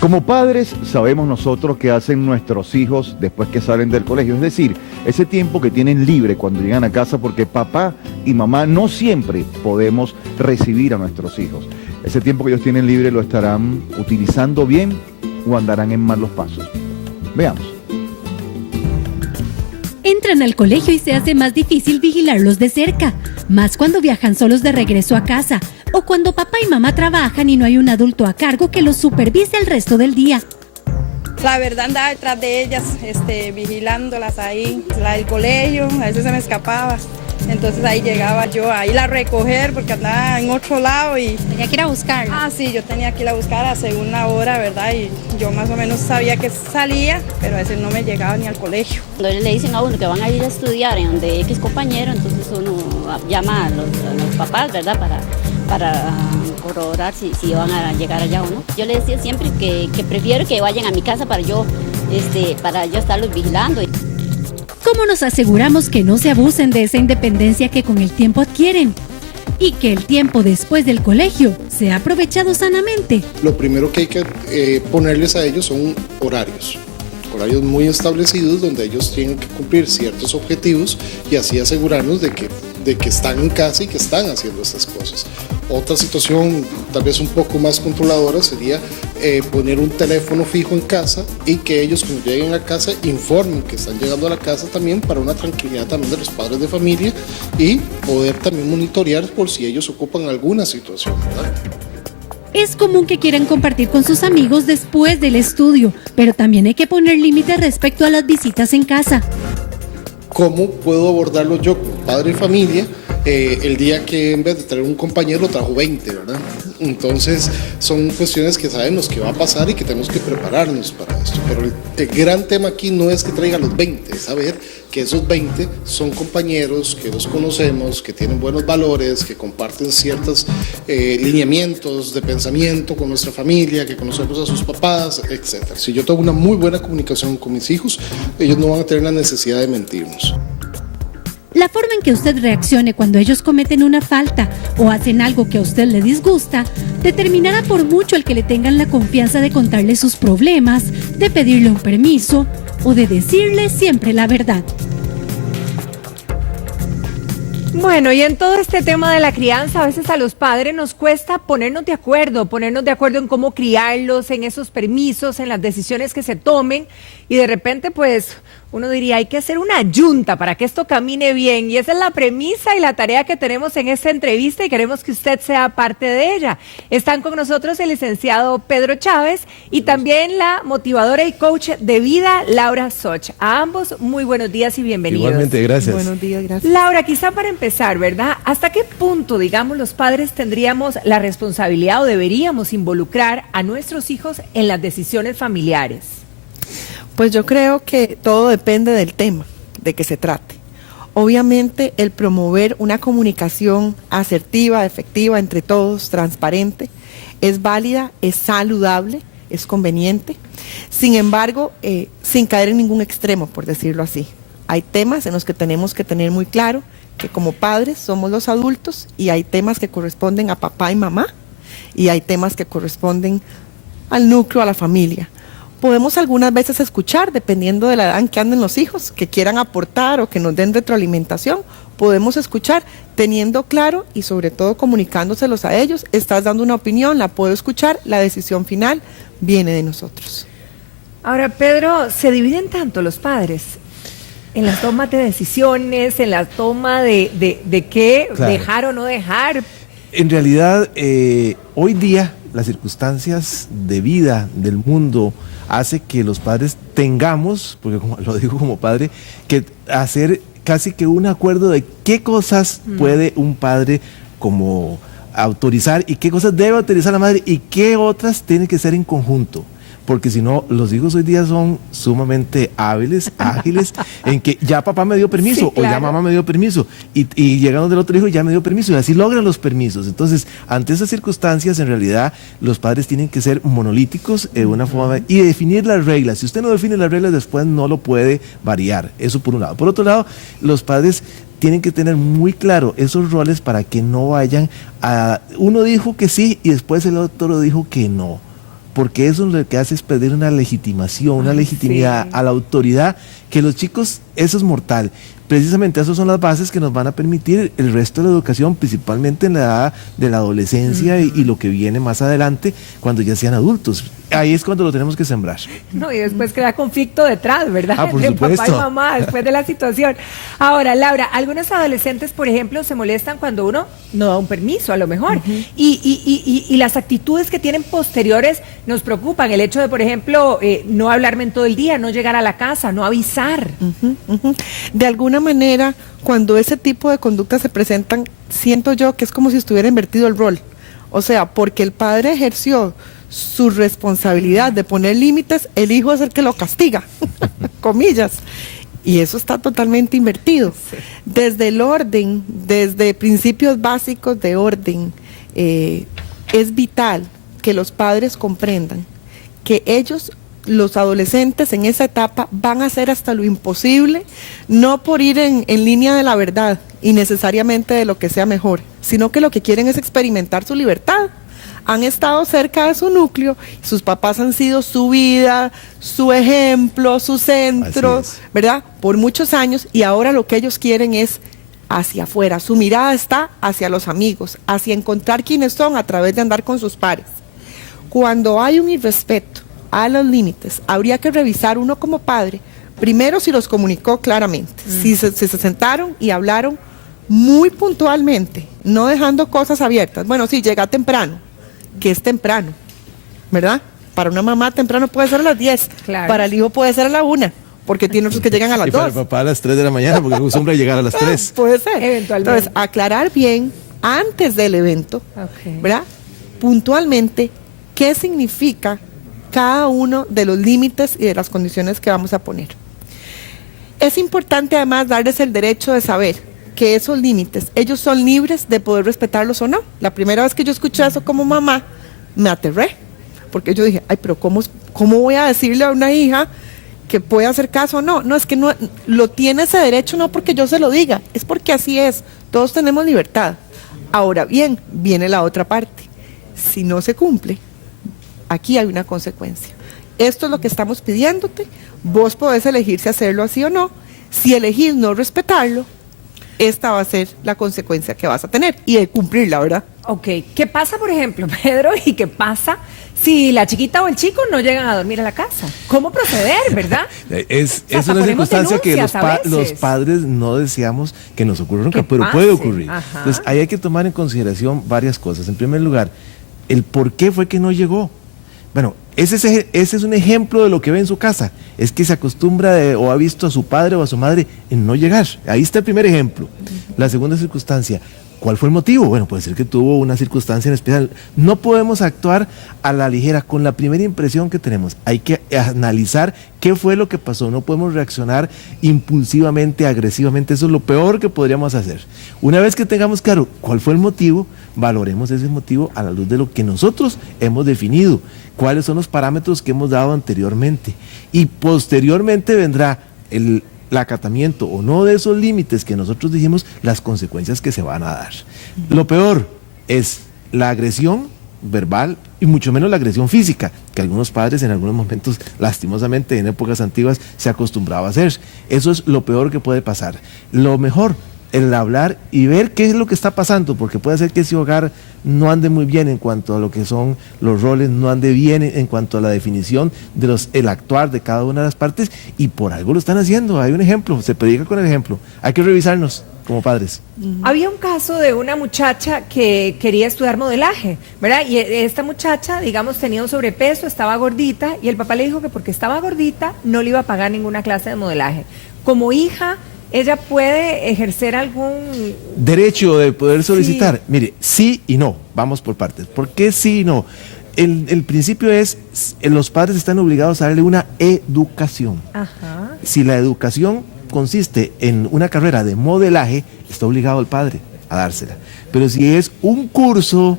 Como padres sabemos nosotros qué hacen nuestros hijos después que salen del colegio, es decir, ese tiempo que tienen libre cuando llegan a casa, porque papá y mamá no siempre podemos recibir a nuestros hijos. Ese tiempo que ellos tienen libre lo estarán utilizando bien o andarán en malos pasos. Veamos. Entran al colegio y se hace más difícil vigilarlos de cerca, más cuando viajan solos de regreso a casa o cuando papá y mamá trabajan y no hay un adulto a cargo que los supervise el resto del día. La verdad andaba detrás de ellas, vigilándolas ahí, la del colegio, a veces se me escapaba. Entonces ahí llegaba yo a ir a recoger porque andaba en otro lado y... Tenía que ir a buscarla. Ah, sí, yo tenía que ir a buscar a según la hora, ¿verdad? Y yo más o menos sabía que salía, pero a veces no me llegaba ni al colegio. Cuando le dicen a uno que van a ir a estudiar en donde X compañero, entonces uno llama a los papás, ¿verdad? Para corroborar si van a llegar allá o no. Yo le decía siempre que prefiero que vayan a mi casa para yo estarlos vigilando. ¿Cómo nos aseguramos que no se abusen de esa independencia que con el tiempo adquieren? Y que el tiempo después del colegio sea aprovechado sanamente. Lo primero que hay que ponerles a ellos son horarios muy establecidos donde ellos tienen que cumplir ciertos objetivos y así asegurarnos de que están en casa y que están haciendo estas cosas. Otra situación tal vez un poco más controladora sería poner un teléfono fijo en casa y que ellos cuando lleguen a casa informen que están llegando a la casa también para una tranquilidad también de los padres de familia y poder también monitorear por si ellos ocupan alguna situación, ¿verdad? Es común que quieran compartir con sus amigos después del estudio, pero también hay que poner límites respecto a las visitas en casa. ¿Cómo puedo abordarlo yo como padre de familia el día que en vez de traer un compañero trajo 20, ¿verdad? Entonces son cuestiones que sabemos que va a pasar y que tenemos que prepararnos para esto. Pero el gran tema aquí no es que traiga los 20, es saber que esos 20 son compañeros, que los conocemos, que tienen buenos valores, que comparten ciertos lineamientos de pensamiento con nuestra familia, que conocemos a sus papás, etc. Si yo tengo una muy buena comunicación con mis hijos, ellos no van a tener la necesidad de mentirnos. La forma en que usted reaccione cuando ellos cometen una falta o hacen algo que a usted le disgusta determinará por mucho el que le tengan la confianza de contarle sus problemas, de pedirle un permiso o de decirle siempre la verdad. Bueno, y en todo este tema de la crianza, a veces a los padres nos cuesta ponernos de acuerdo en cómo criarlos, en esos permisos, en las decisiones que se tomen, y de repente pues uno diría, hay que hacer una yunta para que esto camine bien, y esa es la premisa y la tarea que tenemos en esta entrevista y queremos que usted sea parte de ella. Están con nosotros el licenciado Pedro Chávez y también la motivadora y coach de vida, Laura Soch. A ambos, muy buenos días y bienvenidos. Igualmente, gracias. Buenos días, gracias. Laura, quizá para empezar, ¿verdad? ¿Hasta qué punto, digamos, los padres tendríamos la responsabilidad o deberíamos involucrar a nuestros hijos en las decisiones familiares? Pues yo creo que todo depende del tema, de que se trate. Obviamente el promover una comunicación asertiva, efectiva entre todos, transparente, es válida, es saludable, es conveniente. Sin embargo, sin caer en ningún extremo, por decirlo así. Hay temas en los que tenemos que tener muy claro que como padres somos los adultos y hay temas que corresponden a papá y mamá y hay temas que corresponden al núcleo, a la familia. Podemos algunas veces escuchar, dependiendo de la edad en que anden los hijos, que quieran aportar o que nos den retroalimentación, podemos escuchar teniendo claro y sobre todo comunicándoselos a ellos, estás dando una opinión, la puedo escuchar, la decisión final viene de nosotros. Ahora, Pedro, ¿se dividen tanto los padres en las tomas de decisiones, en la toma de qué dejar o no dejar? En realidad, hoy día las circunstancias de vida del mundo hace que los padres tengamos, porque como lo digo como padre, que hacer casi que un acuerdo de qué cosas puede un padre como autorizar y qué cosas debe autorizar la madre y qué otras tienen que ser en conjunto. Porque si no, los hijos hoy día son sumamente hábiles, ágiles, en que ya papá me dio permiso, sí, claro, o ya mamá me dio permiso, y llegando del otro hijo ya me dio permiso, y así logran los permisos. Entonces, ante esas circunstancias, en realidad, los padres tienen que ser monolíticos en una forma y definir las reglas. Si usted no define las reglas, después no lo puede variar. Eso por un lado. Por otro lado, los padres tienen que tener muy claro esos roles para que no vayan a... Uno dijo que sí y después el otro dijo que no. porque eso lo que hace es perder una legitimación, una legitimidad a la autoridad, que los chicos, eso es mortal. Precisamente esas son las bases que nos van a permitir el resto de la educación, principalmente en la edad de la adolescencia y lo que viene más adelante cuando ya sean adultos. Ahí es cuando lo tenemos que sembrar. No, y después queda conflicto detrás, ¿verdad? Por de supuesto. papá y mamá, después de la situación. Ahora, Laura, algunos adolescentes, por ejemplo, se molestan cuando uno no da un permiso, a lo mejor. Y las actitudes que tienen posteriores nos preocupan. El hecho de, por ejemplo, no hablarme en todo el día, no llegar a la casa, no avisar. De alguna manera, cuando ese tipo de conductas se presentan, siento yo que es como si estuviera invertido el rol. O sea, porque el padre ejerció su responsabilidad de poner límites, el hijo es el que lo castiga, comillas. Y eso está totalmente invertido. Sí. Desde el orden, desde principios básicos de orden, es vital que los padres comprendan que ellos, los adolescentes en esa etapa, van a hacer hasta lo imposible, no por ir en línea de la verdad y necesariamente de lo que sea mejor, sino que lo que quieren es experimentar su libertad. Han estado cerca de su núcleo, sus papás han sido su vida, su ejemplo, su centro, ¿verdad? Por muchos años, y ahora lo que ellos quieren es hacia afuera. Su mirada está hacia los amigos, hacia encontrar quiénes son a través de andar con sus pares. Cuando hay un irrespeto a los límites, habría que revisar uno como padre, primero si los comunicó claramente, si se sentaron y hablaron muy puntualmente, no dejando cosas abiertas. Bueno, sí, llega temprano, que es temprano, ¿verdad? Para una mamá temprano puede ser a las 10, claro. Para el hijo puede ser a la 1, porque tiene otros que llegan a las 2. Y para el papá a las 3 de la mañana, porque acostumbra a llegar a las 3. Puede ser. Eventualmente. Entonces, aclarar bien, antes del evento, ¿verdad? Puntualmente, qué significa cada uno de los límites y de las condiciones que vamos a poner. Es importante además darles el derecho de saber que esos límites, ellos son libres de poder respetarlos o no. La primera vez que yo escuché eso como mamá, me aterré, porque yo dije, ay, pero ¿cómo voy a decirle a una hija que puede hacer caso o no? No, es que no, lo tiene ese derecho no porque yo se lo diga, es porque así es, todos tenemos libertad. Ahora bien, viene la otra parte, si no se cumple, aquí hay una consecuencia. Esto es lo que estamos pidiéndote, vos podés elegir si hacerlo así o no. Si elegís no respetarlo, esta va a ser la consecuencia que vas a tener y de cumplirla, ¿verdad? Ok, ¿qué pasa, por ejemplo, Pedro? ¿Y qué pasa si la chiquita o el chico no llegan a dormir a la casa? ¿Cómo proceder, verdad? Es una circunstancia que los padres no deseamos que nos ocurra nunca, pero puede ocurrir. Ajá. Entonces, ahí hay que tomar en consideración varias cosas. En primer lugar, el por qué fue que no llegó. Bueno, ese es un ejemplo de lo que ve en su casa. Es que se acostumbra o ha visto a su padre o a su madre en no llegar. Ahí está el primer ejemplo. La segunda circunstancia, ¿cuál fue el motivo? Bueno, puede ser que tuvo una circunstancia en especial. No podemos actuar a la ligera con la primera impresión que tenemos. Hay que analizar qué fue lo que pasó. No podemos reaccionar impulsivamente, agresivamente. Eso es lo peor que podríamos hacer. Una vez que tengamos claro cuál fue el motivo, valoremos ese motivo a la luz de lo que nosotros hemos definido, cuáles son los parámetros que hemos dado anteriormente. Y posteriormente vendrá el acatamiento o no de esos límites que nosotros dijimos, las consecuencias que se van a dar. Lo peor es la agresión verbal y mucho menos la agresión física, que algunos padres en algunos momentos, lastimosamente en épocas antiguas, se acostumbraba a hacer. Eso es lo peor que puede pasar. Lo mejor, el hablar y ver qué es lo que está pasando, porque puede ser que ese hogar no ande muy bien en cuanto a lo que son los roles, no ande bien en cuanto a la definición de el actuar de cada una de las partes, y por algo lo están haciendo. Hay un ejemplo, se predica con el ejemplo. Hay que revisarnos como padres. Había un caso de una muchacha que quería estudiar modelaje, ¿verdad? Y esta muchacha, digamos, tenía un sobrepeso, estaba gordita, y el papá le dijo que porque estaba gordita no le iba a pagar ninguna clase de modelaje. Como hija, ¿ella puede ejercer algún derecho de poder solicitar? Sí. Mire, sí y no, vamos por partes. ¿Por qué sí y no? El principio es, los padres están obligados a darle una educación. Ajá. Si la educación consiste en una carrera de modelaje, está obligado el padre a dársela. Pero si es un curso,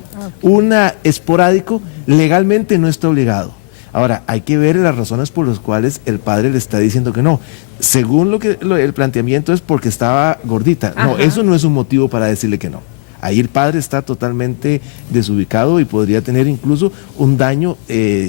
esporádico, legalmente no está obligado. Ahora, hay que ver las razones por las cuales el padre le está diciendo que no. Según el planteamiento es porque estaba gordita. Ajá. No, eso no es un motivo para decirle que no. Ahí el padre está totalmente desubicado y podría tener incluso un daño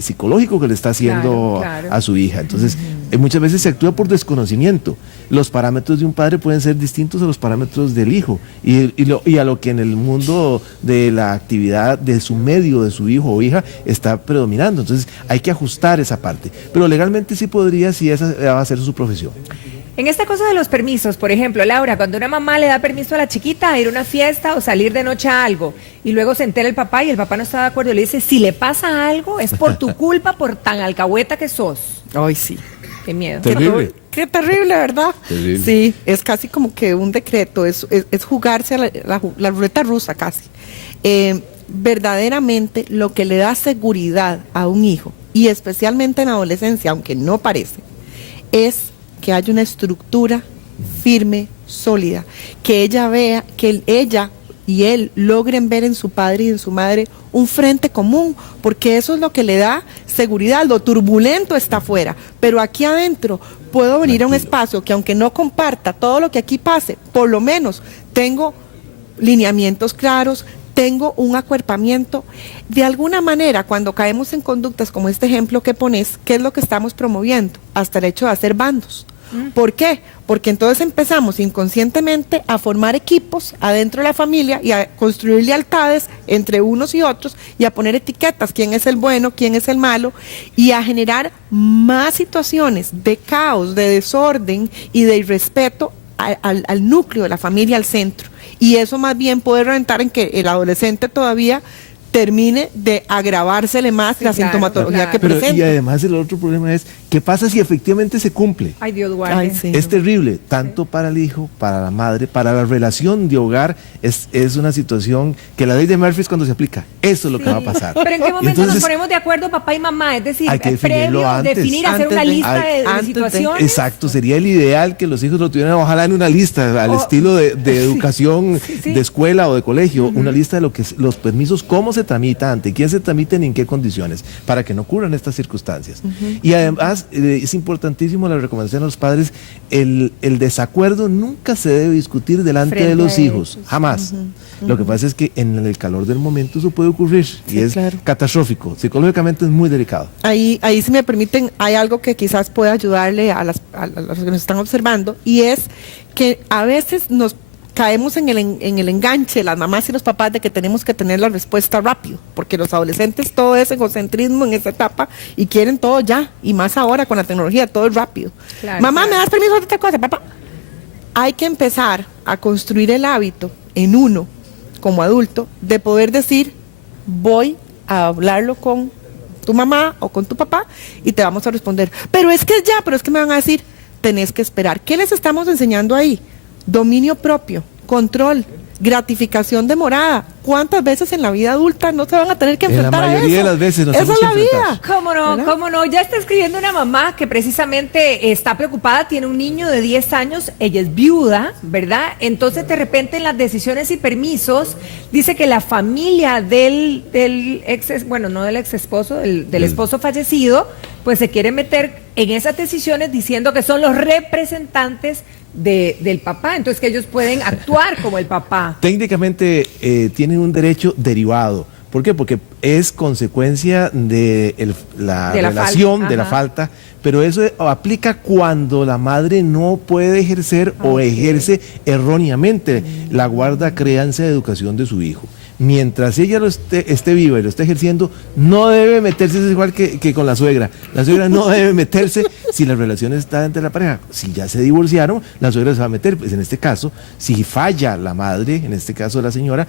psicológico que le está haciendo a su hija. Entonces, muchas veces se actúa por desconocimiento. Los parámetros de un padre pueden ser distintos a los parámetros del hijo y a lo que en el mundo de la actividad de su medio, de su hijo o hija, está predominando. Entonces, hay que ajustar esa parte. Pero legalmente sí podría, si esa va a ser su profesión. En esta cosa de los permisos, por ejemplo, Laura, cuando una mamá le da permiso a la chiquita a ir a una fiesta o salir de noche a algo, y luego se entera el papá y el papá no está de acuerdo, y le dice, si le pasa algo, es por tu culpa, por tan alcahueta que sos. Ay, sí. Qué miedo. Terrible. Qué terrible, ¿verdad? Terrible. Sí, es casi como que un decreto, es jugarse a la ruleta rusa casi. Verdaderamente lo que le da seguridad a un hijo, y especialmente en la adolescencia, aunque no parece, es que haya una estructura firme, sólida, que ella vea, que ella y él logren ver en su padre y en su madre un frente común, porque eso es lo que le da seguridad. Lo turbulento está afuera, pero aquí adentro puedo venir a un espacio que, aunque no comparta todo lo que aquí pase, por lo menos tengo lineamientos claros, tengo un acuerpamiento. De alguna manera, cuando caemos en conductas como este ejemplo que pones, ¿qué es lo que estamos promoviendo? Hasta el hecho de hacer bandos. ¿Por qué? Porque entonces empezamos inconscientemente a formar equipos adentro de la familia y a construir lealtades entre unos y otros y a poner etiquetas, quién es el bueno, quién es el malo, y a generar más situaciones de caos, de desorden y de irrespeto al núcleo de la familia, al centro. Y eso más bien puede reventar en que el adolescente todavía termine de agravársele más la sintomatología que presenta. Y además el otro problema es, ¿qué pasa si efectivamente se cumple? Ay, Dios guarde. Sí. Es terrible, tanto para el hijo, para la madre, para la relación de hogar, es una situación que la ley de Murphy es cuando se aplica. Eso es lo que va a pasar. Pero ¿en qué momento Entonces, nos ponemos de acuerdo papá y mamá? Es decir, hay que definirlo previo, antes. definir, hacer Antes una de- lista de antes de- situaciones. Exacto, sería el ideal que los hijos lo tuvieran ojalá en una lista, al estilo de educación sí. de escuela o de colegio, una lista de lo que los permisos, cómo se tramita, ante quién se tramiten y en qué condiciones, para que no ocurran estas circunstancias. Y además es importantísimo la recomendación a los padres, el desacuerdo nunca se debe discutir delante Frente de los a hijos, ellos. jamás. Lo que pasa es que en el calor del momento eso puede ocurrir y Sí, es claro. catastrófico, psicológicamente es muy delicado. Ahí, si me permiten, hay algo que quizás pueda ayudarle a los que nos están observando, y es que a veces nos caemos en el enganche, las mamás y los papás, de que tenemos que tener la respuesta rápido, porque los adolescentes todo es egocentrismo en esa etapa y quieren todo ya, y más ahora con la tecnología, todo es rápido. Claro, Mamá, claro. ¿me das permiso de otra cosa, papá? Hay que empezar a construir el hábito en uno, como adulto, de poder decir, voy a hablarlo con tu mamá o con tu papá y te vamos a responder, pero es que me van a decir, tenés que esperar. ¿Qué les estamos enseñando ahí? Dominio propio, control, gratificación demorada. ¿Cuántas veces en la vida adulta no se van a tener que En la enfrentar a eso? mayoría de las veces nos Esa tenemos es la que enfrentar. vida. ¿Cómo no? ¿Verdad? ¿Cómo no? Ya está escribiendo una mamá que precisamente está preocupada, tiene un niño de 10 años, ella es viuda, ¿verdad? Entonces, de repente, en las decisiones y permisos, dice que la familia del bueno, no del ex esposo, del esposo fallecido, pues se quiere meter en esas decisiones diciendo que son los representantes del papá, entonces que ellos pueden actuar como el papá. Técnicamente tienen un derecho derivado. ¿Por qué? Porque es consecuencia de la De la relación, falta, de la ajá. falta, pero eso aplica cuando la madre no puede ejercer o ejerce erróneamente la guarda, crianza y educación de su hijo. Mientras ella esté viva y lo esté ejerciendo, no debe meterse, es igual que con la suegra. La suegra no debe meterse si la relación está entre la pareja. Si ya se divorciaron, la suegra se va a meter. Pues en este caso, si falla la madre, en este caso la señora,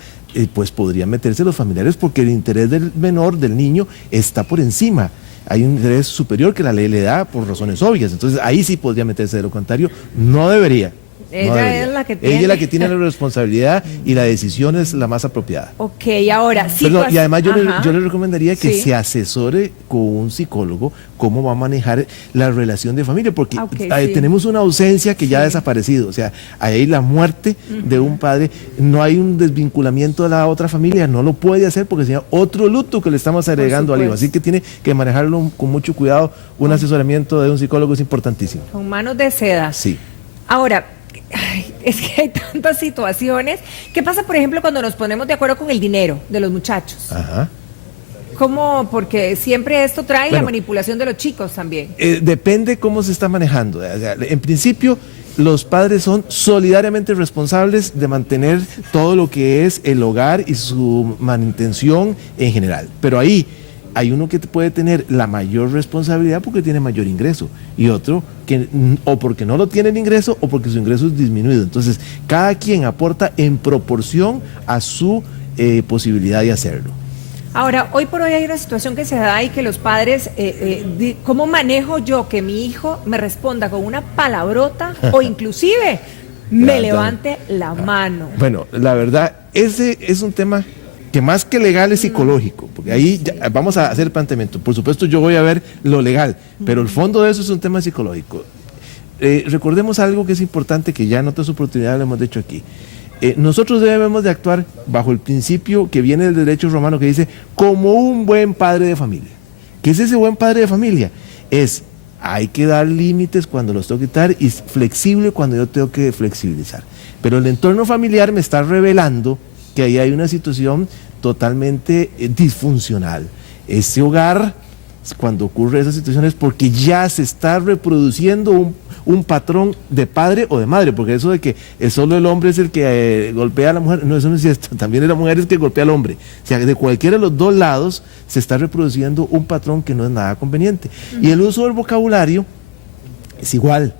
pues podrían meterse los familiares porque el interés del menor, del niño, está por encima. Hay un interés superior que la ley le da por razones obvias. Entonces ahí sí podría meterse, de lo contrario, no debería. Ella debería. es la que Ella es la que tiene. tiene la responsabilidad y la decisión es la más apropiada. Ok, ahora sí. Perdón, y además yo Ajá. le recomendaría que Sí. se asesore con un psicólogo cómo va a manejar la relación de familia, porque Ok, sí. tenemos una ausencia que ya ha desaparecido, o sea, hay la muerte de un padre, no hay un desvinculamiento de la otra familia, no lo puede hacer porque sería otro luto que le estamos agregando al hijo, supuesto. así que tiene que manejarlo con mucho cuidado, un asesoramiento de un psicólogo es importantísimo. Con manos de seda. Sí. Ahora, es que hay tantas situaciones. ¿Qué pasa, por ejemplo, cuando nos ponemos de acuerdo con el dinero de los muchachos? Ajá. ¿Cómo? Porque siempre esto trae la Bueno, manipulación de los chicos también. Depende cómo se está manejando. O sea, en principio, los padres son solidariamente responsables de mantener todo lo que es el hogar y su manutención en general. Pero ahí hay uno que puede tener la mayor responsabilidad porque tiene mayor ingreso y otro que o porque no lo tiene el ingreso o porque su ingreso es disminuido. Entonces, cada quien aporta en proporción a su posibilidad de hacerlo. Ahora, hoy por hoy hay una situación que se da y que los padres, ¿cómo manejo yo que mi hijo me responda con una palabrota o inclusive me levante la mano? Bueno, la verdad, ese es un tema que más que legal es psicológico, porque ahí ya vamos a hacer el planteamiento. Por supuesto, yo voy a ver lo legal, pero el fondo de eso es un tema psicológico. Recordemos algo que es importante, que ya en otras oportunidades lo hemos dicho aquí. Nosotros debemos de actuar bajo el principio que viene del derecho romano que dice como un buen padre de familia. ¿Qué es ese buen padre de familia? Hay que dar límites cuando los tengo que quitar y flexible cuando yo tengo que flexibilizar. Pero el entorno familiar me está revelando que ahí hay una situación totalmente disfuncional. Ese hogar, cuando ocurre esa situación, es porque ya se está reproduciendo un patrón de padre o de madre, porque eso de que solo el hombre es el que golpea a la mujer, no, eso no es cierto, también la mujer es que golpea al hombre. O sea, de cualquiera de los dos lados se está reproduciendo un patrón que no es nada conveniente. Y el uso del vocabulario es igual.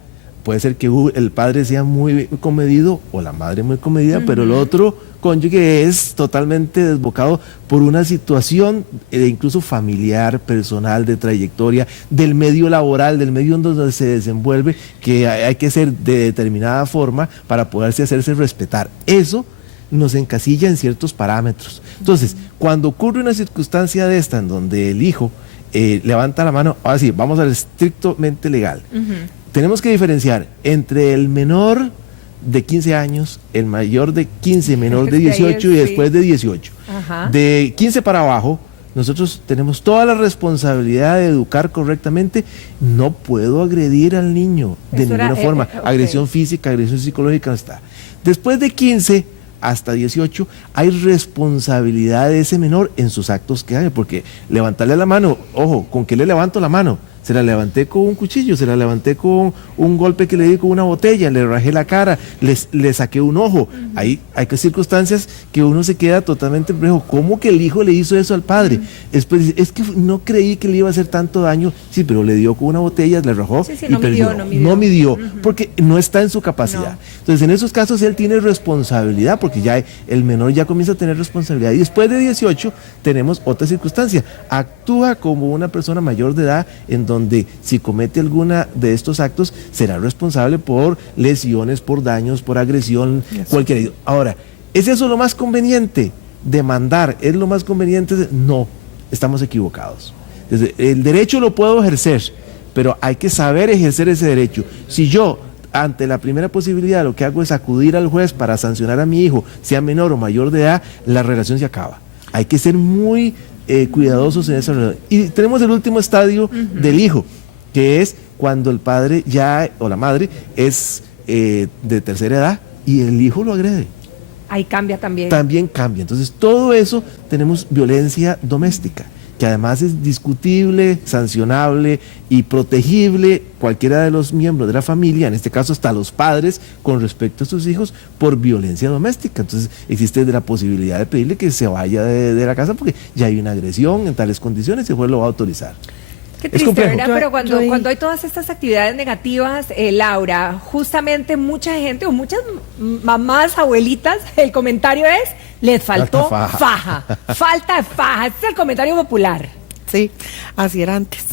Puede ser que el padre sea muy comedido o la madre muy comedida, pero el otro cónyuge es totalmente desbocado por una situación incluso familiar, personal, de trayectoria, del medio laboral, del medio donde se desenvuelve, que hay que ser de determinada forma para poderse hacerse respetar. Eso nos encasilla en ciertos parámetros. Entonces, cuando ocurre una circunstancia de esta en donde el hijo levanta la mano, ahora sí, vamos al estrictamente legal. Tenemos que diferenciar entre el menor de 15 años, el mayor de 15, menor de 18 y después de 18. Ajá. De 15 para abajo, nosotros tenemos toda la responsabilidad de educar correctamente. No puedo agredir al niño de ninguna forma. Agresión física, agresión psicológica no está. Después de 15 hasta 18 hay responsabilidad de ese menor en sus actos que haga, porque levantarle la mano, ojo, ¿con qué le levanto la mano? Se la levanté con un cuchillo, se la levanté con un golpe que le di con una botella, le rajé la cara, le saqué un ojo. Hay circunstancias que uno se queda totalmente perplejo. ¿Cómo que el hijo le hizo eso al padre? Es que no creí que le iba a hacer tanto daño. Sí, pero le dio con una botella, le rajó y perdió. No midió, porque no está en su capacidad. Entonces, en esos casos él tiene responsabilidad, porque ya el menor ya comienza a tener responsabilidad. Y después de 18 tenemos otra circunstancia. Actúa como una persona mayor de edad, en donde si comete alguna de estos actos será responsable por lesiones, por daños, por agresión, cualquier. Ahora, ¿es eso lo más conveniente? ¿Demandar es lo más conveniente? No, estamos equivocados. Entonces, el derecho lo puedo ejercer, pero hay que saber ejercer ese derecho. Si yo, ante la primera posibilidad, lo que hago es acudir al juez para sancionar a mi hijo, sea menor o mayor de edad, la relación se acaba. Hay que ser muy cuidadosos en esa relación. Y tenemos el último estadio del hijo, que es cuando el padre ya o la madre es de tercera edad y el hijo lo agrede. Ahí cambia también. También cambia. Entonces, todo eso tenemos violencia doméstica, que además es discutible, sancionable y protegible cualquiera de los miembros de la familia, en este caso hasta los padres, con respecto a sus hijos por violencia doméstica. Entonces existe la posibilidad de pedirle que se vaya de la casa porque ya hay una agresión en tales condiciones y el juez lo va a autorizar. Qué triste, ¿verdad? Pero cuando hay todas estas actividades negativas, Laura, justamente mucha gente o muchas mamás, abuelitas, el comentario es, les faltó faja. Falta de faja. Ese es el comentario popular. Sí, así era antes.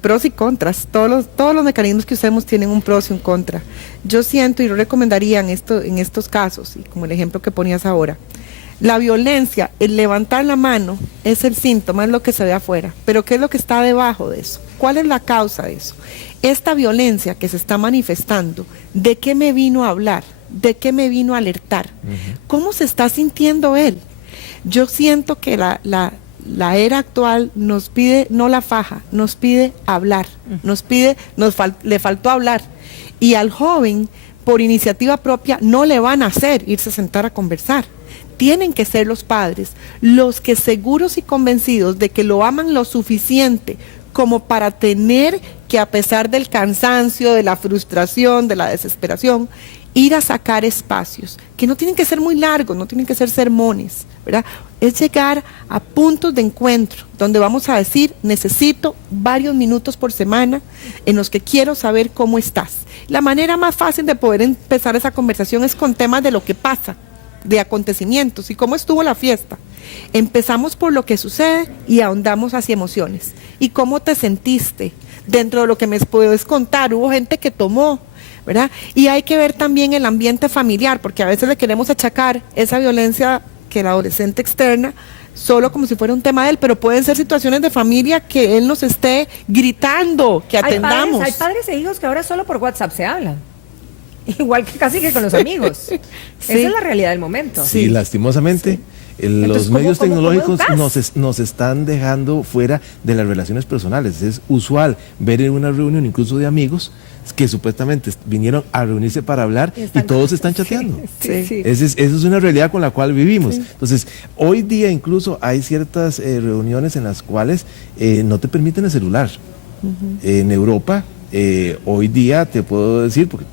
Pros y contras. Todos los mecanismos que usemos tienen un pros y un contra. Yo siento y yo recomendaría en estos casos, y como el ejemplo que ponías ahora, la violencia, el levantar la mano es el síntoma, es lo que se ve afuera. Pero ¿qué es lo que está debajo de eso? ¿Cuál es la causa de eso? Esta violencia que se está manifestando, ¿de qué me vino a hablar? ¿De qué me vino a alertar? ¿Cómo se está sintiendo él? Yo siento que la era actual nos pide, no la faja, nos pide hablar, le faltó hablar. Y al joven, por iniciativa propia, no le van a hacer irse a sentar a conversar. Tienen que ser los padres los que, seguros y convencidos de que lo aman lo suficiente como para tener que, a pesar del cansancio, de la frustración, de la desesperación, ir a sacar espacios que no tienen que ser muy largos, no tienen que ser sermones, ¿verdad? Es llegar a puntos de encuentro donde vamos a decir: necesito varios minutos por semana en los que quiero saber cómo estás. La manera más fácil de poder empezar esa conversación es con temas de lo que pasa, de acontecimientos y cómo estuvo la fiesta. Empezamos por lo que sucede y ahondamos hacia emociones. ¿Y cómo te sentiste? Dentro de lo que me puedes contar, hubo gente que tomó, ¿verdad? Y hay que ver también el ambiente familiar, porque a veces le queremos achacar esa violencia que el adolescente externa solo como si fuera un tema de él, pero pueden ser situaciones de familia que él nos esté gritando, que atendamos. Hay padres e hijos que ahora solo por WhatsApp se hablan. Igual que casi que con los amigos. Sí. Esa es la realidad del momento. Sí, lastimosamente. Los Entonces, medios ¿cómo tecnológicos educas? nos están dejando fuera de las relaciones personales. Es usual ver en una reunión incluso de amigos que supuestamente vinieron a reunirse para hablar y todos están chateando. Sí. Esa es una realidad con la cual vivimos. Entonces, hoy día incluso hay ciertas reuniones en las cuales no te permiten el celular. En Europa, hoy día te puedo decir, porque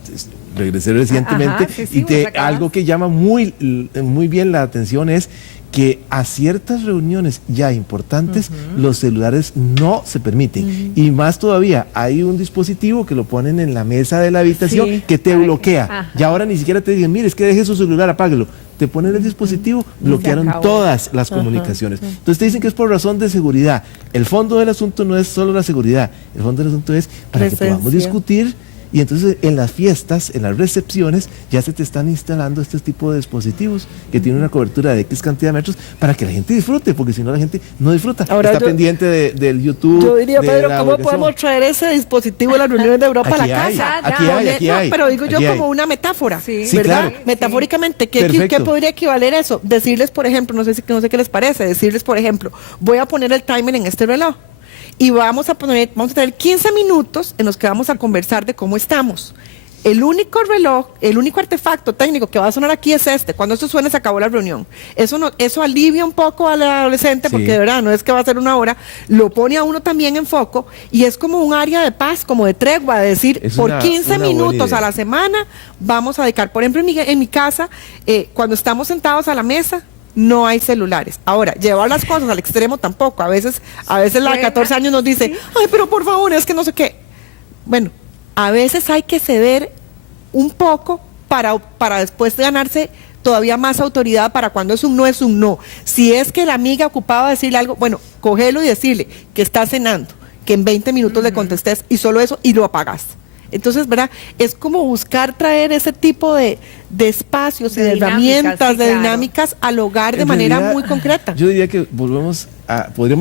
regresé recientemente, algo que llama muy bien la atención es que a ciertas reuniones ya importantes los celulares no se permiten. Y más todavía, hay un dispositivo que lo ponen en la mesa de la habitación que te bloquea. Y ahora ni siquiera te dicen: mire, es que deje su celular, apáguelo. Te ponen el dispositivo, bloquearon todas las comunicaciones. Entonces te dicen que es por razón de seguridad. El fondo del asunto no es solo la seguridad, el fondo del asunto es para que podamos discutir. Y entonces en las fiestas, en las recepciones, ya se te están instalando este tipo de dispositivos que tienen una cobertura de X cantidad de metros para que la gente disfrute, porque si no la gente no disfruta. Ahora está pendiente del YouTube. Yo diría, Pedro, ¿cómo podemos traer ese dispositivo de las reuniones de Europa a la casa? Aquí hay. Pero digo yo como una metáfora, Sí, ¿verdad? claro. Metafóricamente, ¿qué podría equivaler a eso? Decirles, por ejemplo, no sé qué les parece, decirles, por ejemplo, voy a poner el timer en este reloj. Y vamos a tener 15 minutos en los que vamos a conversar de cómo estamos. El único reloj, el único artefacto técnico que va a sonar aquí es este. Cuando esto suene, se acabó la reunión. Eso alivia un poco al adolescente, porque de verdad no es que va a ser una hora, lo pone a uno también en foco y es como un área de paz, como de tregua, de decir, por 15 minutos a la semana vamos a dedicar. Por ejemplo, en mi casa, cuando estamos sentados a la mesa, no hay celulares. Ahora, llevar las cosas al extremo tampoco. A veces la de 14 años nos dice: ay, pero por favor, es que no sé qué. Bueno, a veces hay que ceder un poco para después ganarse todavía más autoridad para cuando es un no, es un no. Si es que la amiga ocupaba de decirle algo, bueno, cógelo y decirle que está cenando, que en 20 minutos le contestes y solo eso, y lo apagas. Entonces, ¿verdad? Es como buscar traer ese tipo de espacios y de herramientas, de dinámicas al hogar de manera muy concreta. Yo diría que podríamos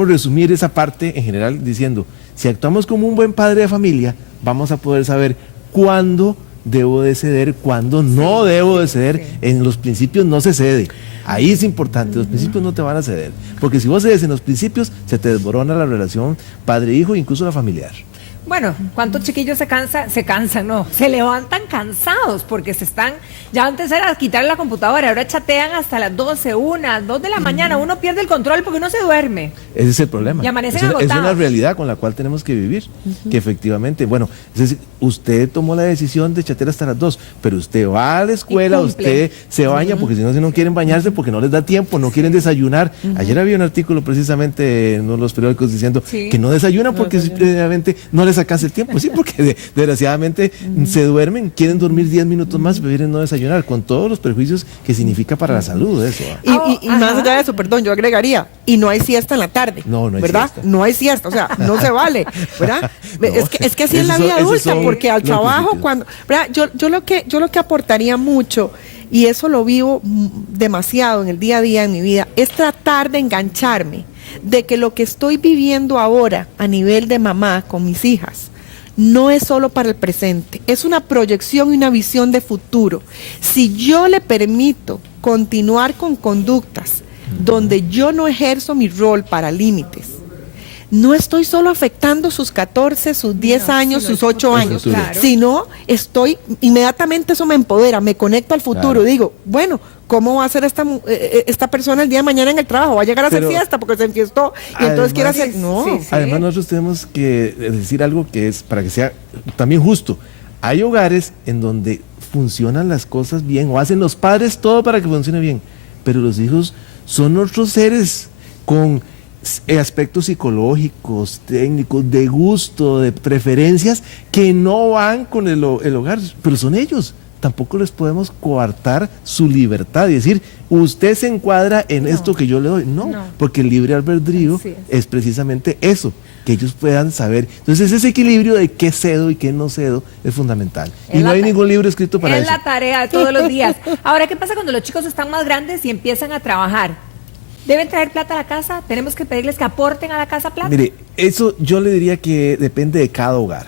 resumir esa parte en general diciendo: si actuamos como un buen padre de familia, vamos a poder saber cuándo debo de ceder, cuándo no debo de ceder. En los principios no se cede. Ahí es importante, los principios no te van a ceder. Porque si vos cedes en los principios, se te desborona la relación padre-hijo, incluso la familiar. Bueno, ¿cuántos chiquillos se levantan cansados porque ya antes era quitar la computadora, ahora chatean hasta las 12, 1, 2 de la mañana, uno pierde el control porque uno se duerme. Ese es el problema. Y amanecen Es agotados. una realidad con la cual tenemos que vivir, que efectivamente, bueno, es decir, usted tomó la decisión de chatear hasta las 2, pero usted va a la escuela, usted se baña, porque si no quieren bañarse, porque no les da tiempo, no quieren desayunar. Ayer había un artículo precisamente en uno de los periódicos diciendo que no desayunan porque simplemente no les alcanza el tiempo. Sí, porque desgraciadamente se duermen, quieren dormir 10 minutos más, prefieren no desayunar, con todos los perjuicios que significa para la salud eso. Y más allá de eso, perdón, yo agregaría, y no hay siesta en la tarde, no hay ¿verdad? Siesta. No hay siesta, o sea, no se vale, ¿verdad? No, es que así es la vida adulta, porque al trabajo, cuando, ¿verdad? Yo lo que aportaría mucho, y eso lo vivo demasiado en el día a día en mi vida, es tratar de engancharme de que lo que estoy viviendo ahora a nivel de mamá con mis hijas no es solo para el presente, es una proyección y una visión de futuro. Si yo le permito continuar con conductas donde yo no ejerzo mi rol para límites, no estoy solo afectando sus 14, sus 10 años, sino sus 8 años, claro. sino inmediatamente eso me empodera, me conecto al futuro, Claro. digo, bueno, ¿cómo va a ser esta persona el día de mañana en el trabajo? ¿Va a llegar a hacer Pero, fiesta porque se enfiestó y entonces quiere hacer...? No. sí, sí. Además, nosotros tenemos que decir algo que es para que sea también justo. Hay hogares en donde funcionan las cosas bien, o hacen los padres todo para que funcione bien, pero los hijos son otros seres con aspectos psicológicos, técnicos, de gusto, de preferencias, que no van con el hogar, pero son ellos. Tampoco les podemos coartar su libertad y decir, usted se encuadra en esto que yo le doy. No, porque el libre albedrío Así es precisamente eso, que ellos puedan saber. Entonces ese equilibrio de qué cedo y qué no cedo es fundamental. Y no hay ningún libro escrito para Es eso. la tarea de todos los días. Ahora, ¿qué pasa cuando los chicos están más grandes y empiezan a trabajar? ¿Deben traer plata a la casa? ¿Tenemos que pedirles que aporten a la casa plata? Mire, eso yo le diría que depende de cada hogar.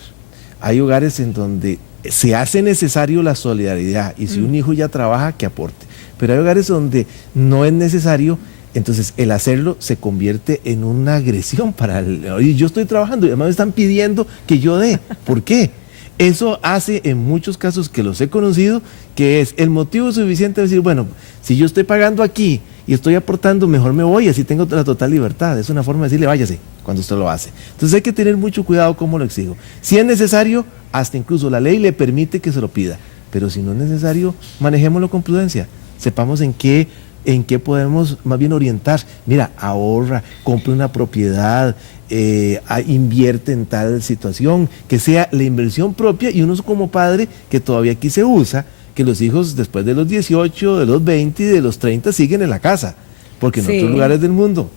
Hay hogares en donde se hace necesario la solidaridad y si un hijo ya trabaja, que aporte. Pero hay hogares donde no es necesario, entonces el hacerlo se convierte en una agresión para el... Yo estoy trabajando y además me están pidiendo que yo dé. ¿Por qué? Eso hace en muchos casos que los he conocido, que es el motivo suficiente de decir, bueno, si yo estoy pagando aquí y estoy aportando, mejor me voy, así tengo la total libertad. Es una forma de decirle, váyase, cuando usted lo hace. Entonces hay que tener mucho cuidado cómo lo exijo. Si es necesario, hasta incluso la ley le permite que se lo pida, pero si no es necesario, manejémoslo con prudencia. Sepamos en qué podemos más bien orientar. Mira, ahorra, compre una propiedad, invierte en tal situación, que sea la inversión propia y uno como padre, que todavía aquí se usa, que los hijos después de los 18, de los 20 y de los 30 siguen en la casa, porque en Sí. otros lugares del mundo,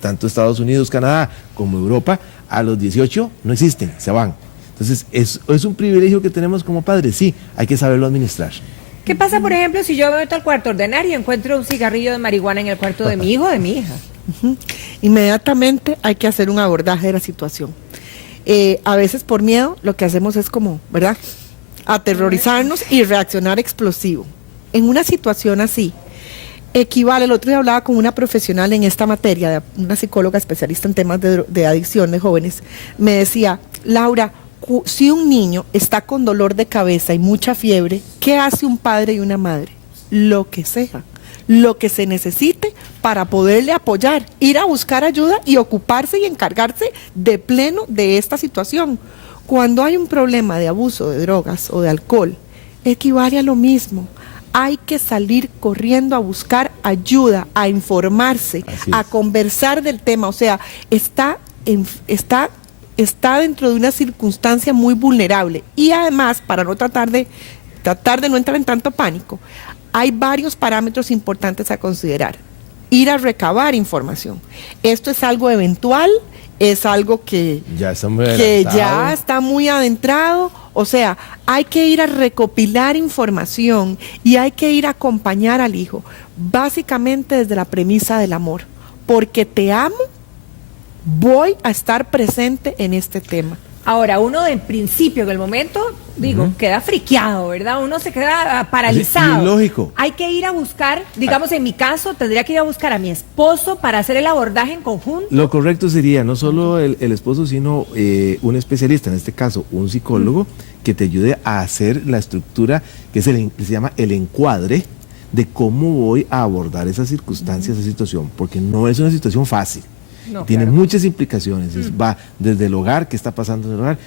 tanto Estados Unidos, Canadá como Europa, a los 18 no existen, se van. Entonces, es un privilegio que tenemos como padres, sí, hay que saberlo administrar. ¿Qué pasa, por ejemplo, si yo me meto al cuarto a ordenar y encuentro un cigarrillo de marihuana en el cuarto de mi hijo o de mi hija? Inmediatamente hay que hacer un abordaje de la situación. A veces por miedo lo que hacemos es como, ¿verdad?, aterrorizarnos y reaccionar explosivo. En una situación así, equivale, el otro día hablaba con una profesional en esta materia, una psicóloga especialista en temas de adicción de jóvenes, me decía, Laura, si un niño está con dolor de cabeza y mucha fiebre, ¿qué hace un padre y una madre? Lo que sea, lo que se necesite para poderle apoyar, ir a buscar ayuda y ocuparse y encargarse de pleno de esta situación. Cuando hay un problema de abuso de drogas o de alcohol, equivale a lo mismo. Hay que salir corriendo a buscar ayuda, a informarse, a conversar del tema. O sea, está dentro de una circunstancia muy vulnerable. Y además, para no tratar de no entrar en tanto pánico, hay varios parámetros importantes a considerar. Ir a recabar información. Esto es algo eventual, es algo que ya está muy adentrado. O sea, hay que ir a recopilar información y hay que ir a acompañar al hijo, básicamente desde la premisa del amor. Porque te amo, voy a estar presente en este tema. Ahora, uno de principio, en el momento, queda friqueado, ¿verdad? Uno se queda paralizado. Sí, lógico. Hay que ir a buscar, digamos, en mi caso, tendría que ir a buscar a mi esposo para hacer el abordaje en conjunto. Lo correcto sería no solo el esposo, sino un especialista, en este caso un psicólogo, que te ayude a hacer la estructura que se llama el encuadre de cómo voy a abordar esas circunstancias, esa situación, porque no es una situación fácil. No, tiene claro. muchas implicaciones. Va desde el hogar, qué está pasando en el hogar,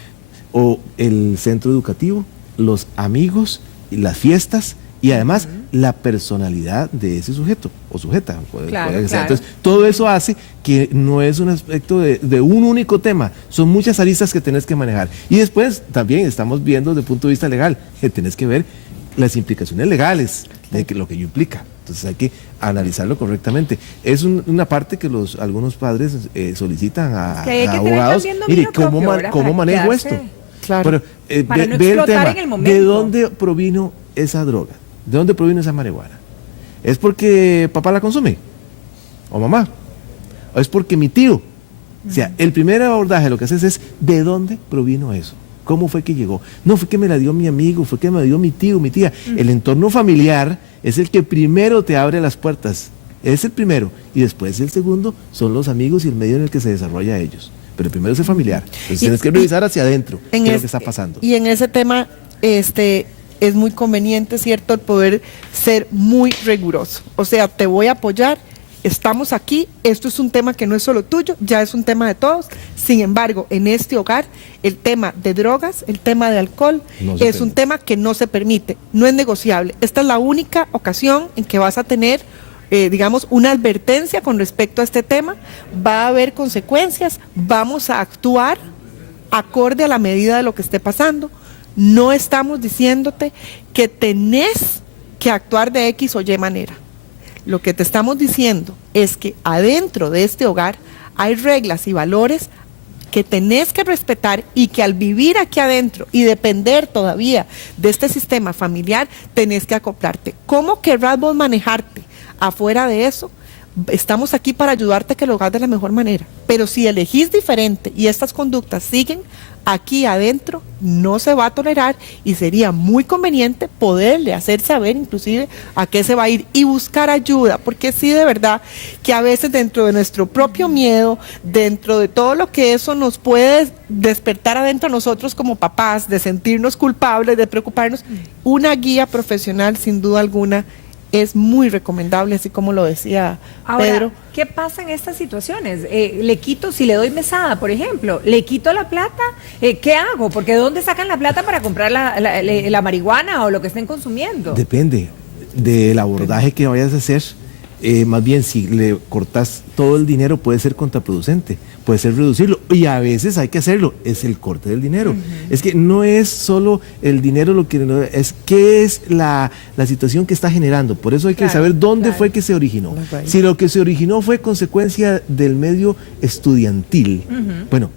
o el centro educativo, los amigos, las fiestas y además la personalidad de ese sujeto o sujeta. Claro. Entonces, todo eso hace que no es un aspecto de un único tema, son muchas aristas que tenés que manejar. Y después también estamos viendo desde el punto de vista legal, que tenés que ver las implicaciones legales de lo que ello implica. Entonces hay que analizarlo correctamente. Es una parte que algunos padres solicitan a abogados. Mire, ¿cómo manejo esto? Claro. Pero, para no ve el explotar tema. en el momento. ¿De dónde provino esa droga? ¿De dónde provino esa marihuana? ¿Es porque papá la consume? ¿O mamá? ¿O es porque mi tío? O sea, el primer abordaje lo que haces es ¿de dónde provino eso? ¿Cómo fue que llegó? No fue que me la dio mi amigo, fue que me la dio mi tío, mi tía. El entorno familiar es el que primero te abre las puertas. Es el primero. Y después el segundo son los amigos y el medio en el que se desarrolla ellos. pero primero es el familiar. Entonces tienes que revisar hacia adentro qué es lo que está pasando. Y en ese tema, es muy conveniente, ¿cierto?, el poder ser muy riguroso. O sea, te voy a apoyar, estamos aquí, esto es un tema que no es solo tuyo, ya es un tema de todos. Sin embargo, en este hogar, el tema de drogas, el tema de alcohol, es un tema que no se permite, no es negociable. Esta es la única ocasión en que vas a tener, digamos, una advertencia con respecto a este tema. Va a haber consecuencias, vamos a actuar acorde a la medida de lo que esté pasando. No estamos diciéndote que tenés que actuar de X o Y manera. Lo que te estamos diciendo es que adentro de este hogar hay reglas y valores que tenés que respetar y que al vivir aquí adentro y depender todavía de este sistema familiar, tenés que acoplarte. ¿Cómo querrás vos manejarte afuera de eso? Estamos aquí para ayudarte a que lo hagas de la mejor manera. Pero si elegís diferente y estas conductas siguen, aquí adentro no se va a tolerar y sería muy conveniente poderle hacer saber inclusive a qué se va a ir y buscar ayuda, porque sí, de verdad que a veces dentro de nuestro propio miedo, dentro de todo lo que eso nos puede despertar adentro nosotros como papás, de sentirnos culpables, de preocuparnos, una guía profesional sin duda alguna es muy recomendable, así como lo decía Pedro. Ahora, ¿qué pasa en estas situaciones? Le quito, si le doy mesada, por ejemplo, le quito la plata, ¿qué hago? Porque ¿de dónde sacan la plata para comprar la marihuana o lo que estén consumiendo? Depende del abordaje que vayas a hacer. Más bien, si le cortas todo el dinero puede ser contraproducente, puede ser reducirlo, y a veces hay que hacerlo, es el corte del dinero. Es que no es solo el dinero lo que es, qué es la situación que está generando. Por eso hay que saber dónde fue que se originó. Si lo que se originó fue consecuencia del medio estudiantil, bueno,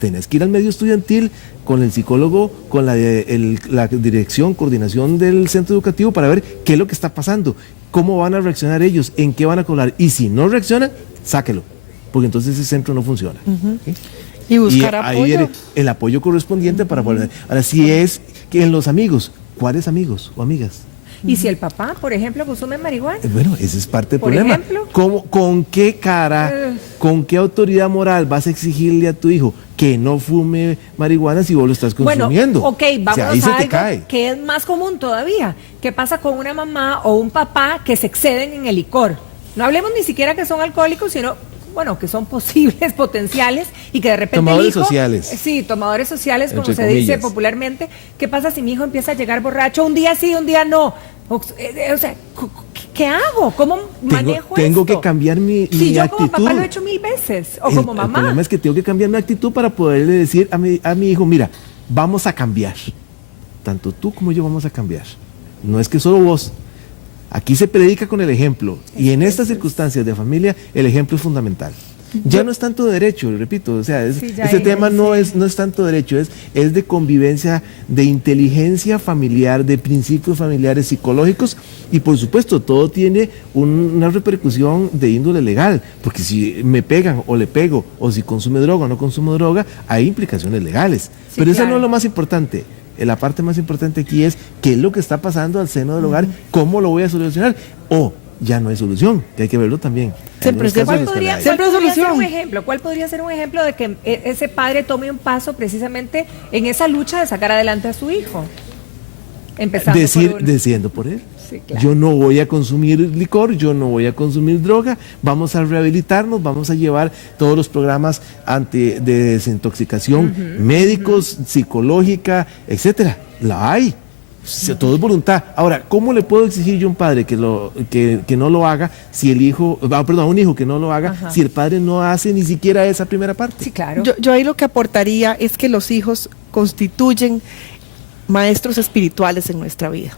tenés que ir al medio estudiantil con el psicólogo, con la dirección, coordinación del centro educativo para ver qué es lo que está pasando, cómo van a reaccionar ellos, en qué van a colar, y si no reaccionan, sáquelo, porque entonces ese centro no funciona. ¿Sí? Y buscar apoyo. Ahí el apoyo correspondiente para poder. Ahora, si es que en los amigos, ¿cuáles amigos o amigas? ¿Y si el papá, por ejemplo, consume marihuana? Bueno, ese es parte del ¿Por problema. ejemplo? ¿Con qué cara, con qué autoridad moral vas a exigirle a tu hijo que no fume marihuana si vos lo estás consumiendo? Bueno, ok, vamos ahí se a te algo cae. que es más común todavía. ¿Qué pasa con una mamá o un papá que se exceden en el licor? No hablemos ni siquiera que son alcohólicos, sino, bueno, que son posibles, potenciales, y que de repente Tomadores el hijo, sociales. Sí, tomadores sociales, como Entre se dice comillas. popularmente. ¿Qué pasa si mi hijo empieza a llegar borracho un día sí, un día no? O sea, ¿qué hago? ¿Cómo manejo Tengo esto? que cambiar mi yo actitud. como papá lo he hecho 1000 veces, o como El mamá. problema es que tengo que cambiar mi actitud para poderle decir a mi hijo, mira, vamos a cambiar. Tanto tú como yo vamos a cambiar. No es que solo vos. Aquí se predica con el ejemplo. Y en estas circunstancias de familia, el ejemplo es fundamental. Ya no es tanto derecho, repito, o sea, este tema no es tanto derecho, es de convivencia, de inteligencia familiar, de principios familiares psicológicos, y por supuesto todo tiene una repercusión de índole legal, porque si me pegan o le pego, o si consume droga o no consumo droga, hay implicaciones legales. Pero eso no es lo más importante. La parte más importante aquí es qué es lo que está pasando al seno del hogar, cómo lo voy a solucionar, o ya no hay solución, que hay que verlo también. Siempre ¿Cuál podría ser un ejemplo de que ese padre tome un paso precisamente en esa lucha de sacar adelante a su hijo? Empezando Diciendo por él. Sí, claro. Yo no voy a consumir licor, yo no voy a consumir droga, vamos a rehabilitarnos, vamos a llevar todos los programas de desintoxicación, médicos, psicológica, etcétera. La hay. Todo es voluntad. Ahora, ¿cómo le puedo exigir yo a un padre que no lo haga si el hijo, a un hijo que no lo haga, si el padre no hace ni siquiera esa primera parte? Sí, claro. Yo ahí lo que aportaría es que los hijos constituyen maestros espirituales en nuestra vida.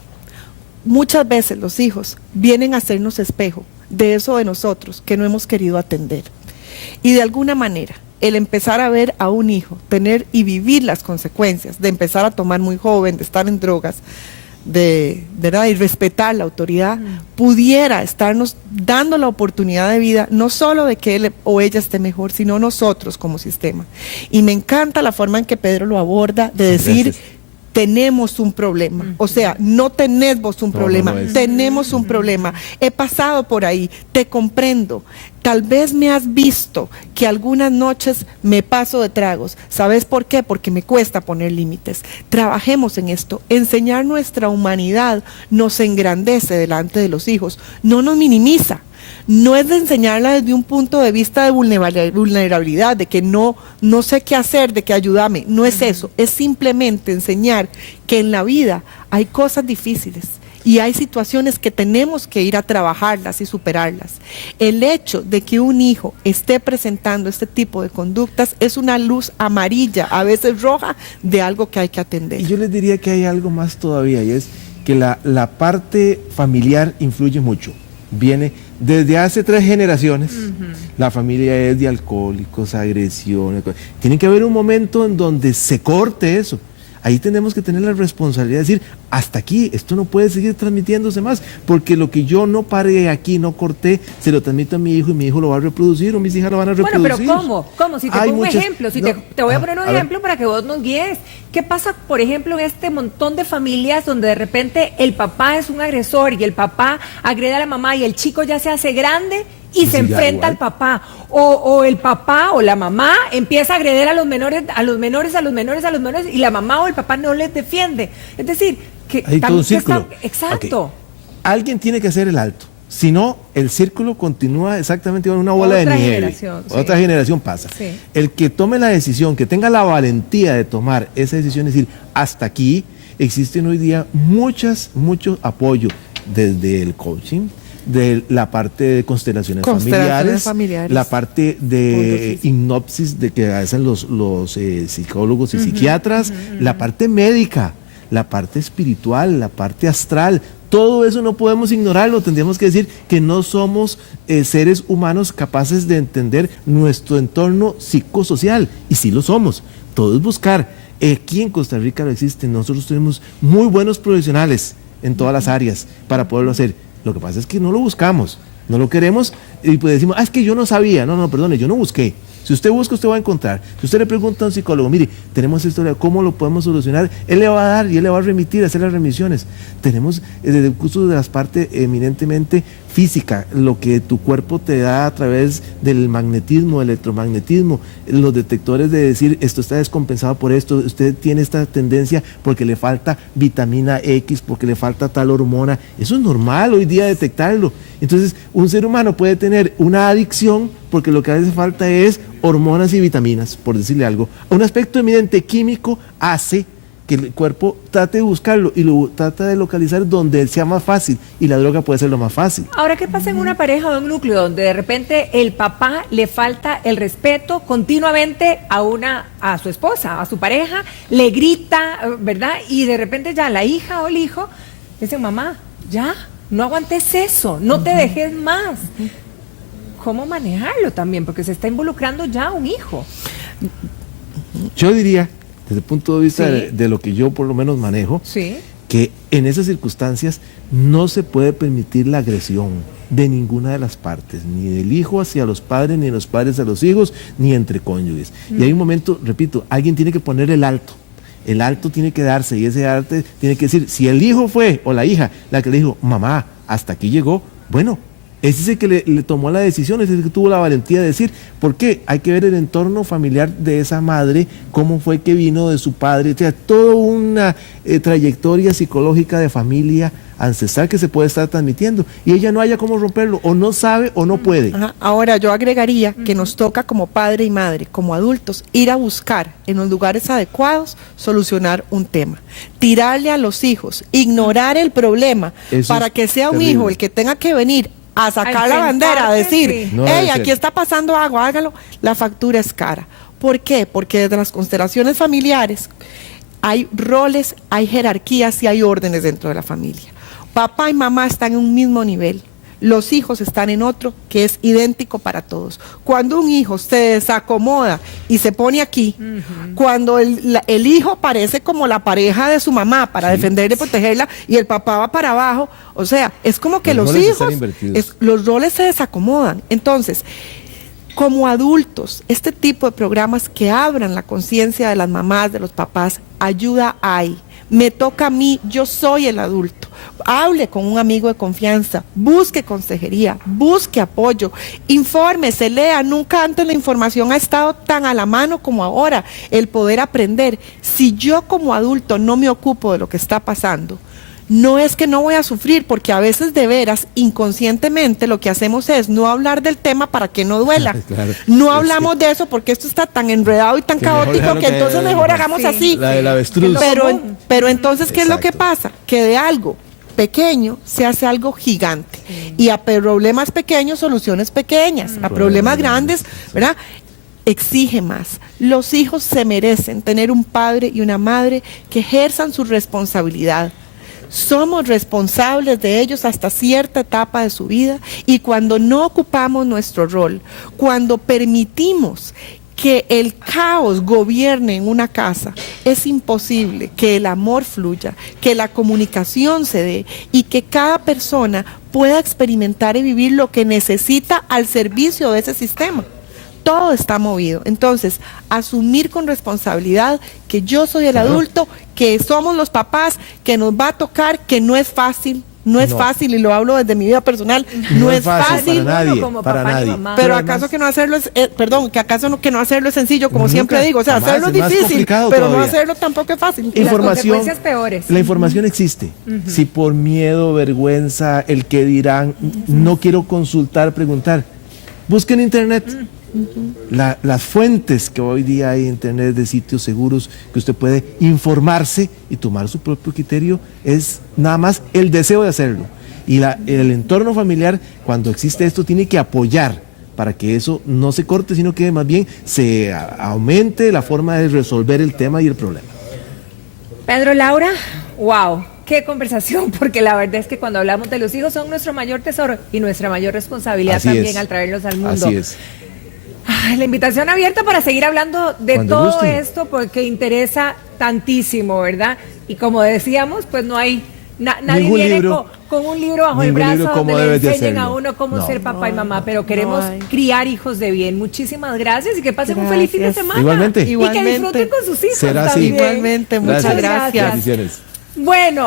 Muchas veces los hijos vienen a hacernos espejo de eso de nosotros que no hemos querido atender. Y de alguna manera, el empezar a ver a un hijo, tener y vivir las consecuencias de empezar a tomar muy joven, de estar en drogas, de ¿verdad? Y respetar la autoridad, pudiera estarnos dando la oportunidad de vida, no solo de que él o ella esté mejor, sino nosotros como sistema. Y me encanta la forma en que Pedro lo aborda, de decir, tenemos un problema. O sea, no tenés vos un problema, tenemos un problema. He pasado por ahí, te comprendo. Tal vez me has visto que algunas noches me paso de tragos. ¿Sabes por qué? Porque me cuesta poner límites. Trabajemos en esto. Enseñar nuestra humanidad nos engrandece delante de los hijos, no nos minimiza. No es de enseñarla desde un punto de vista de vulnerabilidad, de que no sé qué hacer, de que ayúdame. No es eso, es simplemente enseñar que en la vida hay cosas difíciles y hay situaciones que tenemos que ir a trabajarlas y superarlas. El hecho de que un hijo esté presentando este tipo de conductas es una luz amarilla, a veces roja, de algo que hay que atender. Y yo les diría que hay algo más todavía, y es que la parte familiar influye mucho. Viene desde hace 3 generaciones, la familia es de alcohólicos, agresiones. Tiene que haber un momento en donde se corte eso. Ahí tenemos que tener la responsabilidad de decir, hasta aquí, esto no puede seguir transmitiéndose más, porque lo que yo no paré aquí, no corté, se lo transmito a mi hijo y mi hijo lo va a reproducir o mis hijas lo van a reproducir. Bueno, pero ¿cómo? Si te pongo un ejemplo, te voy a poner un ejemplo para que vos nos guíes. ¿Qué pasa, por ejemplo, en este montón de familias donde de repente el papá es un agresor y el papá agrede a la mamá y el chico ya se hace grande y se enfrenta al papá, o el papá o la mamá empieza a agredir a los menores y la mamá o el papá no les defiende? Es decir, que hay todo un círculo. Exacto. Okay. Alguien tiene que hacer el alto, si no el círculo continúa exactamente con una bola de nieve. Otra generación pasa. Sí. El que tome la decisión, que tenga la valentía de tomar esa decisión, es decir, hasta aquí, existen hoy día mucho apoyo desde el coaching, de la parte de constelaciones familiares, la parte de hipnosis de que hacen los psicólogos y psiquiatras, la parte médica, la parte espiritual, la parte astral. Todo eso no podemos ignorarlo, tendríamos que decir que no somos seres humanos capaces de entender nuestro entorno psicosocial, y sí lo somos. Todo es buscar. Aquí en Costa Rica lo existe, nosotros tenemos muy buenos profesionales en todas las áreas para poderlo hacer. Lo que pasa es que no lo buscamos, no lo queremos y pues decimos, es que yo no sabía. No, perdone, yo no busqué. Si usted busca, usted va a encontrar. Si usted le pregunta a un psicólogo, mire, tenemos historia, ¿cómo lo podemos solucionar? Él le va a dar y él le va a remitir, a hacer las remisiones. Tenemos desde el curso de las partes eminentemente física, lo que tu cuerpo te da a través del magnetismo, electromagnetismo, los detectores de decir, esto está descompensado por esto, usted tiene esta tendencia porque le falta vitamina X, porque le falta tal hormona. Eso es normal hoy día detectarlo. Entonces, un ser humano puede tener una adicción porque lo que hace falta es hormonas y vitaminas, por decirle algo. Un aspecto eminente químico hace que el cuerpo trate de buscarlo y lo trata de localizar donde sea más fácil, y la droga puede ser lo más fácil. Ahora, ¿qué pasa en una pareja o en un núcleo donde de repente el papá le falta el respeto continuamente a su esposa, a su pareja, le grita, ¿verdad? Y de repente ya la hija o el hijo dice, mamá, ya, no aguantes eso, no te dejes más. ¿Cómo manejarlo también? Porque se está involucrando ya un hijo. Yo diría, desde el punto de vista de lo que yo por lo menos manejo, que en esas circunstancias no se puede permitir la agresión de ninguna de las partes, ni del hijo hacia los padres, ni de los padres a los hijos, ni entre cónyuges. Y hay un momento, repito, alguien tiene que poner el alto. El alto tiene que darse, y ese arte tiene que decir, si el hijo fue o la hija la que le dijo, mamá, hasta aquí llegó, bueno, ese es el que le tomó la decisión, ese es el que tuvo la valentía de decir. ¿Por qué? Hay que ver el entorno familiar de esa madre, cómo fue que vino de su padre, o sea, toda una trayectoria psicológica de familia ancestral que se puede estar transmitiendo, y ella no haya cómo romperlo, o no sabe o no puede. Ahora, yo agregaría que nos toca como padre y madre, como adultos, ir a buscar en los lugares adecuados solucionar un tema. Tirarle a los hijos, ignorar el problema, para que sea un hijo el que tenga que venir a sacar la bandera, a decir, hey, aquí está pasando algo, hágalo, la factura es cara. ¿Por qué? Porque desde las constelaciones familiares hay roles, hay jerarquías y hay órdenes dentro de la familia. Papá y mamá están en un mismo nivel, los hijos están en otro que es idéntico para todos. Cuando un hijo se desacomoda y se pone aquí, cuando el hijo parece como la pareja de su mamá para defenderla y protegerla, y el papá va para abajo, o sea, es como que los hijos, los roles se desacomodan. Entonces, Como adultos, este tipo de programas que abran la conciencia de las mamás, de los papás, ayuda hay. Me toca a mí, yo soy el adulto. Hable con un amigo de confianza, busque consejería, busque apoyo, infórmese, lea. Nunca antes la información ha estado tan a la mano como ahora, el poder aprender. Si yo como adulto no me ocupo de lo que está pasando, no es que no voy a sufrir, porque a veces de veras, inconscientemente, lo que hacemos es no hablar del tema para que no duela. Claro. No hablamos de eso porque esto está tan enredado y tan caótico que entonces mejor hagamos así. La del avestruz. Pero entonces, ¿qué es lo que Exacto. pasa? Que de algo pequeño se hace algo gigante. Y a problemas pequeños, soluciones pequeñas. A problemas grandes, ¿verdad? Exige más. Los hijos se merecen tener un padre y una madre que ejerzan su responsabilidad. Somos responsables de ellos hasta cierta etapa de su vida, y cuando no ocupamos nuestro rol, cuando permitimos que el caos gobierne en una casa, es imposible que el amor fluya, que la comunicación se dé y que cada persona pueda experimentar y vivir lo que necesita al servicio de ese sistema. Todo está movido. Entonces, asumir con responsabilidad que yo soy el adulto, que somos los papás, que nos va a tocar, que no es fácil. No es fácil, y lo hablo desde mi vida personal, no es fácil. Para nadie, como para papá y nadie. mamá. Pero además, acaso que no hacerlo es, que acaso no, que no hacerlo es sencillo, como Nunca, siempre digo. O sea, jamás, hacerlo es es más difícil, complicado pero no todavía. hacerlo tampoco es fácil. Y las información, consecuencias peores. la información existe. Si por miedo, vergüenza, el que dirán, no quiero consultar, preguntar, busquen en internet. Las fuentes que hoy día hay en internet, de sitios seguros que usted puede informarse y tomar su propio criterio, es nada más el deseo de hacerlo. Y el entorno familiar, cuando existe esto, tiene que apoyar para que eso no se corte, sino que más bien se aumente la forma de resolver el tema y el problema. Pedro, Laura, wow, qué conversación, porque la verdad es que cuando hablamos de los hijos son nuestro mayor tesoro y nuestra mayor responsabilidad Así también es. al traerlos al mundo. Así es. Ay, la invitación abierta para seguir hablando de Cuando todo gusten. esto, porque interesa tantísimo, ¿verdad? Y como decíamos, pues no hay... nadie Ningún viene libro. con un libro bajo el Ningún brazo libro cómo donde le debes de enseñen a hacerlo. uno cómo No. ser papá y mamá, pero No queremos hay. criar hijos de bien. Muchísimas gracias y que pasen un feliz fin de Gracias. semana. Igualmente. Y que Igualmente. disfruten con sus hijos Será así. también. Igualmente, muchas Gracias. gracias. Bendiciones. Bueno.